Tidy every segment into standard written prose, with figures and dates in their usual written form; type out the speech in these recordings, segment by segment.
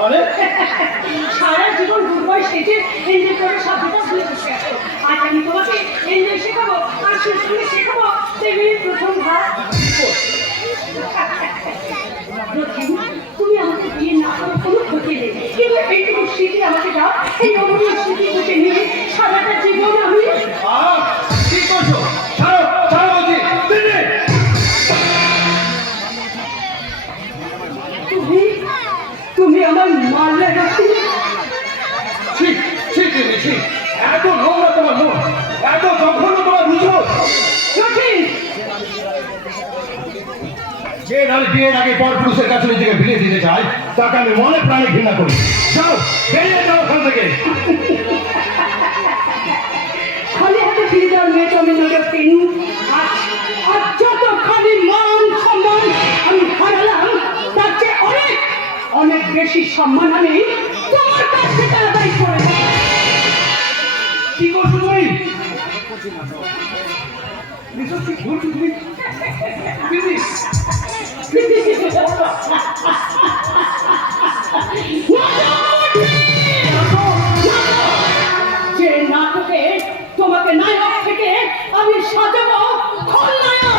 মানে সারা জীবন দুর্বল সেজে এনজয় করে সবটা ভুলে বসে আছো। আজ আমি তোমাকে এনজয় শেখাবো আর সুস্থ শেখাবো প্রেমের প্রথম ভাগ। তুমি আমাকে বিয়ে না করো কোনো ক্ষতি নেই, কিন্তু এইটুকু স্মৃতি আমাকে দাও। এই অমূল্য স্মৃতি থেকে নিয়ে সারাটা জীবন আমি কি করছো? ছাড়ো ছাড়ো বলছি। তুমি আমার মারলে রাখি। ঠিক ঠিক ঠিক, এত নোংরা তোমার মন, এত জঘন্য তোমার বুঝো। যে নারী বিয়ের আগে পর পুরুষের কাছে নিজেকে বিলিয়ে দিতে চায় তাকে আমি মনে প্রাণে ঘৃণা করি। যাও বেরিয়ে যাও ওখান থেকে। খালি হাতে ফিরে যাওয়ার মেয়েটা আমি নজর দিন। আর যতখানি মান সম্মান আমি হারালাম তার চেয়ে অনেক অনেক বেশি সম্মান আমি তোমার কাছ থেকে আদায় করে। কি করছো তুমি? নিশ্চয় কি করছো তুমি? যে নাটকে তোমাকে নায়ক থেকে আমি সাজাবো খলনায়ক।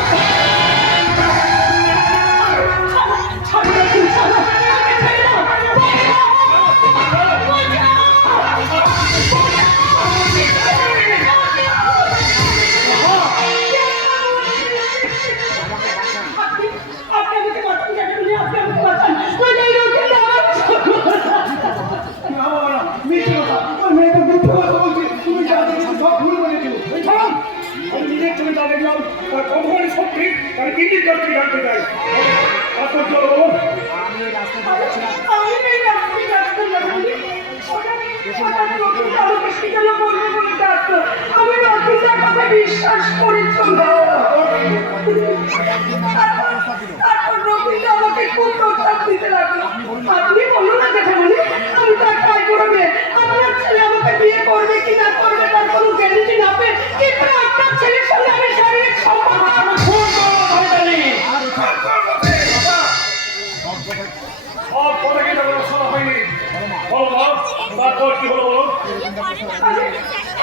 বিশ্বাস করেছো আমাকে খুব প্রস্তাব দিতে লাগলো। আপনি বলুন না জেঠামণি, আমি তার ট্রাই করবে আপনার ছেলে আমাকে বিয়ে করবে কি না করবে তার কোনো গ্যারেন্টি না পেয়ে, কিন্তু আপনার ছেলের সঙ্গে আমি শারীরিক সম্পর্ক তারপর কি হলো বলো?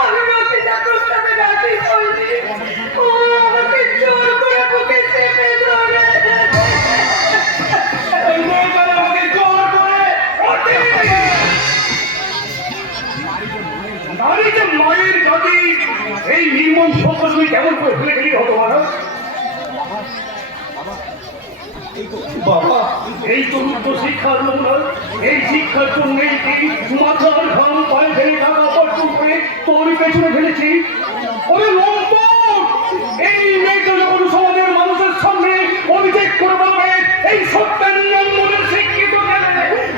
আমি রতিটা প্রস্তাবে রাজি হইনি। ও আমাকে জোর করে বুকে চেপে ধরে। মায়ের জাতি এই নির্মম সত্য তুমি কেমন করে ফেলে গেলি হতো বাবা? এই তো রুদ্ধ শিক্ষার নমুনা। এই শিক্ষার জন্য মাথার ঘাম পায়ে ফেলে টাকা অর্জন করে তোর পেছনে ফেলেছি। ওরে লম্পট! এই মেয়েটা যখন সমাজের মানুষের সামনে অভিযোগ করবে এই সত্যের নিয়ম মনে শিক্ষিত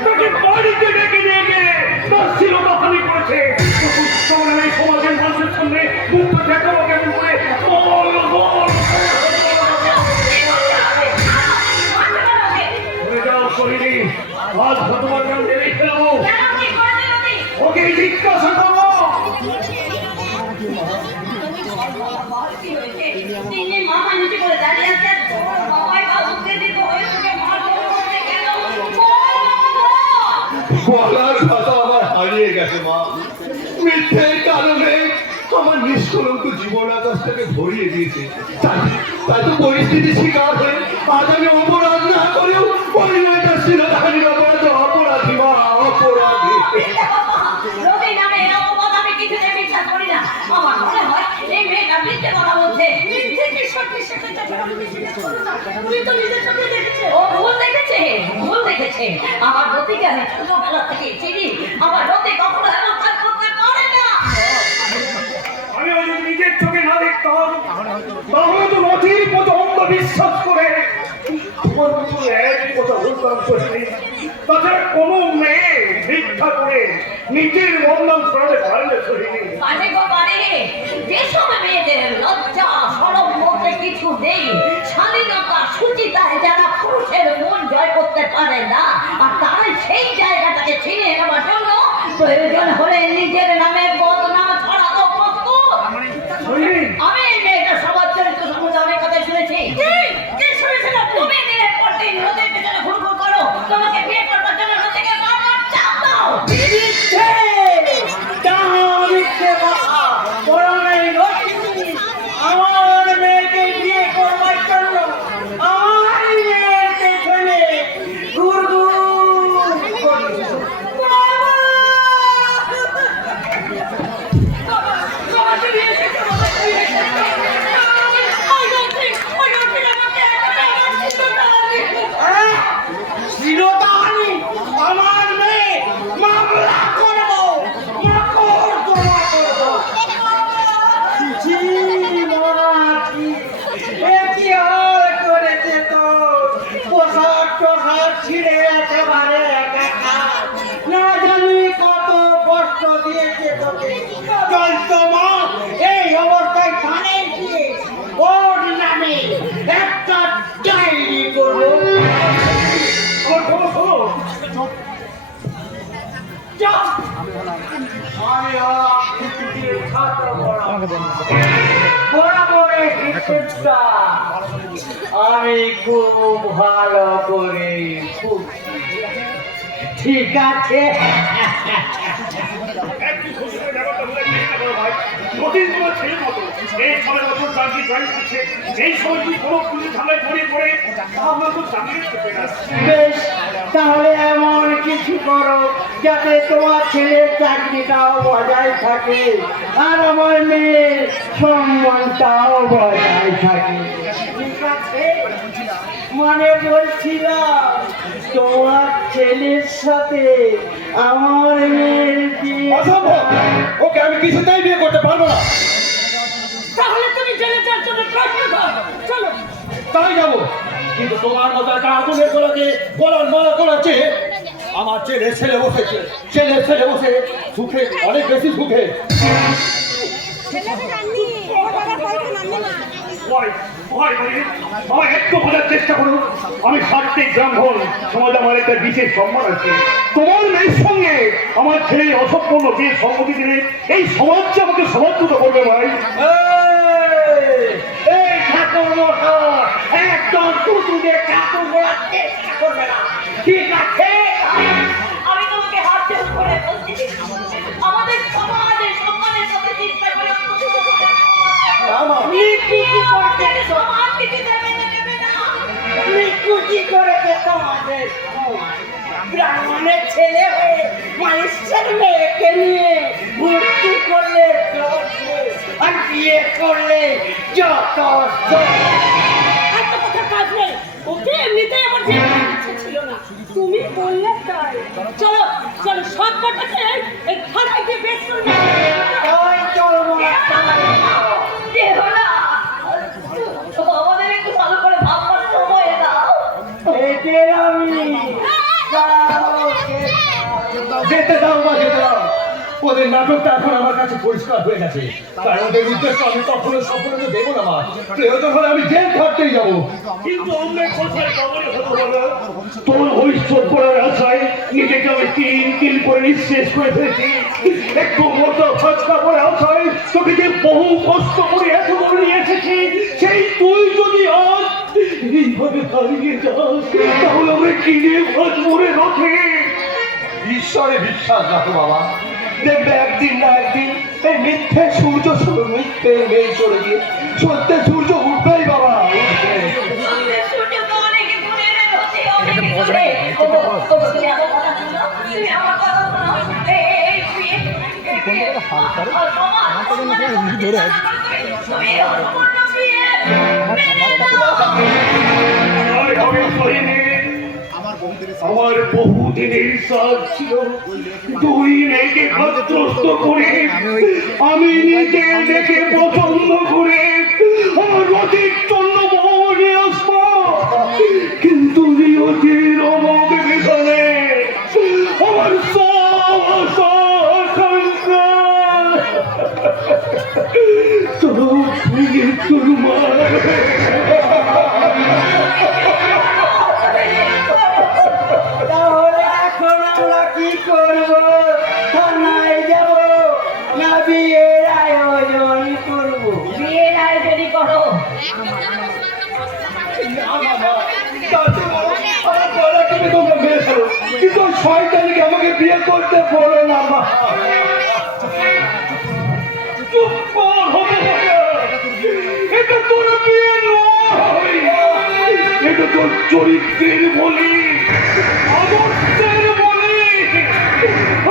তাকে বাড়িতে ডেকে নিয়ে গিয়ে তার স্থিরতা হানি করেছে। এই সমাজের মানুষের সামনে মুখটা দেখাবো কেমন করে? আজ তোমার নাম জেনেই ফেলবো। ওকে জিজ্ঞাসা করবো। বলার কথা আমার হারিয়ে গেছে মা। মিথ্যের কারণে আমার নিষ্কলঙ্ক জীবন আকাশটাকে ভরিয়ে দিয়েছে। তাই তো পরিস্থিতি শিকার হয়ে আজ আমি অপরাধ না করেও পরিণয়টা ছিল ধানির অপরাধ। অপরাধী মা, অপরাধী। আমার রতিকে আমি ছোটবেলা থেকে চিনি। আমার রতি কখনো এমন কাজ করতে পারে না। আমি যদি নিজের চোখে না দেখতাম তাহলে তো নথির মতো অন্ধবিশ্বাস করে তোমার মতো এক কথা বলতাম। তাছাড়া কোনো মেয়ে ভিক্ষা করে নিজের বন্ধন ছড়াতে পারলে যেসব মেয়েদের লজ্জা সরব বলতে কিছু নেই, স্বাধীনতা সুচিতায় যারা পুরুষের মন জয় করতে পারে না, আর তারাই সেই জায়গাটাকে ছিনিয়ে নেওয়ার জন্য প্রয়োজন হলে নিজের নামে বদনাম ছড়ানো প্রস্তুত। আমি এই মেয়েটা সবার চরিত্র সম্বন্ধে অনেক কথাই শুনেছি। তুমি দিনের পর দিন নদীর পেছনে ঘুরঘুর করো, তোমাকে বিয়ে করবার জন্য নদীকে বারবার তা আমি খুব ভালো করে ঠিক আছে। একটু খুশি হয়ে ব্যাপারটা বোঝার চেষ্টা করো ভাই। নদীর তোমার ছেলের মতো এই 6 বছর চাকরি জয়েন করছে, এই সময় কি কোনো পুলিশ ঝামেলায় জড়িয়ে পড়ে আমরা তো চাকরি করতে না। বেশ, তাহলে এমন কিছু করো যাতে তোমার ছেলের চাকরিটাও বজায় থাকে আর আমার মেয়ের সম্মানটাও বজায় থাকে। ঠিক আছে, মানে বলছিলাম তোমার ছেলের সাথে আমার মেয়ের বিয়ে। অসম্ভব, ওকে আমি কিছুতেই বিয়ে করতে পারবো না। তাহলে তুমি জেলে যাওয়ার জন্য প্রশ্ন দাও, চলো। তাই যাবো, কিন্তু তোমার মতো একটা আগুনের গোলাকে গলার মালা করাচ্ছে। আমার ছেলে বসেছে, ছেলে বসে সুখে, অনেক বেশি সুখে। একটু বোঝার চেষ্টা করো, আমি সাত্বিক ব্রাহ্মণ, সমাজ আমার একটা বিশেষ সম্মান আছে। তোমার মেয়ের সঙ্গে আমার ছেলে অসম্পূর্ণ বিয়ে সম্মতি দিলে এই সমাজকে আমাকে সমাজচ্যুত করবে ভাই। এই ঠাকুর মশাই, একদম টুটুকে ঠাকুর বলার চেষ্টা করবে না, ঠিক আছে? আমি তোমাকে হাত জোড় করে বলছি, আমাদের সমাজের সম্মানের সাথে চিন্তা করে অন্তত সমাজ কিছু দেবে না, দেবে না। নিকুচি করেছে তোমাদের ব্রাহ্মণের ছেলে হয়ে মানুষের মেয়েকে নিয়ে ভর্তি করলে আর বিয়ে করলে যত এত কথা কাজ নেই, ওকে এমনিতেই আমার যে ইচ্ছে ছিল না, তুমি বললে তাই। চলো চলো, সব কটাকে এই থানায় গিয়ে বেশ করে ওই চলবো দেবো না। আমাদের একটু ভালো করে ভাববার সময় দাও। এদের আমি যেতে দাও বা যেতে দাও, ওদের নাটকটা এখন আমার কাছে পরিষ্কার হয়ে গেছে। তাই ওদের উদ্দেশ্য আমি কখনো সফলতা দেবো না মা। প্রয়োজন হলে আমি জেল খাটতেই যাবো, কিন্তু অন্যের কোথায় কবরে হতে হবে না। তোর ভবিষ্যৎ করার আশায় নিজেকে আমি তিল করে নিঃশেষ করে ফেলেছি। একটু মোটা ফাঁচকা করে আশায় তোকে যে বহু কষ্ট করে এত করে নিয়ে এসেছি, সেই তুই যদি আজ এইভাবে হারিয়ে যাস, তাহলে আমরা কিনে ভাত মরে রথে। ঈশ্বরে বিশ্বাস রাখো বাবা, দেখবে একদিন না একদিন এই মিথ্যে সূর্য শুধু মিথ্যে মেয়ে চলে গিয়ে সত্যের সূর্য উঠবেই বাবা, উঠবে। আমার বহুদিনের সাথ ছিল, দুই মেয়েকে পাত্রস্থ করে আমি নিজে দেখে পছন্দ করে আমার অধিক জন্য ভবনে আসবো, কিন্তু নিয়তির অমোঘ বিধানে আমার সব আশা আকাঙ্ক্ষা সব ভেঙে চুরমার। তাহলে এখন আমরা কি করবো? থানায় যাব না বিয়ের আয়োজন করবো? বিয়ের আয়োজনই করো। কিন্তু শয়তানিকে আমাকে বিয়ে করতে বলো না মা। চুপ কর, হবে না। এটা তোর বিয়ে নয়, এটা তোর চরিত্রের বলি, আদর্শের বলি,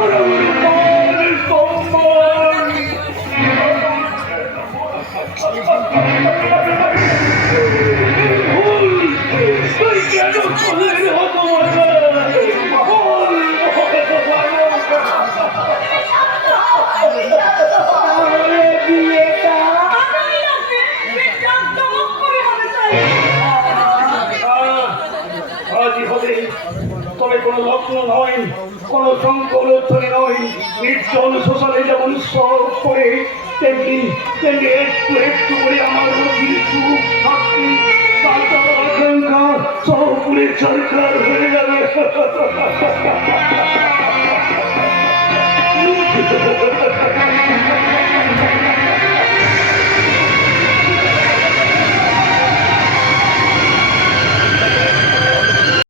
আর আমার মান সম্মান। কেন করলেন হতভাগা? তাহলে বিয়েটা আজই হবে, তবে কোনো লগ্ন নয়, কোনো সংকলধ্বনি নয়, নির্জন শ্মশানে যেমন সব করে তেমনি তেমনি একটু একটু করে আমার রোগীর সুখ থাকতে আকাঙ্ক্ষা সব পুরে সরকার হয়ে যাবে।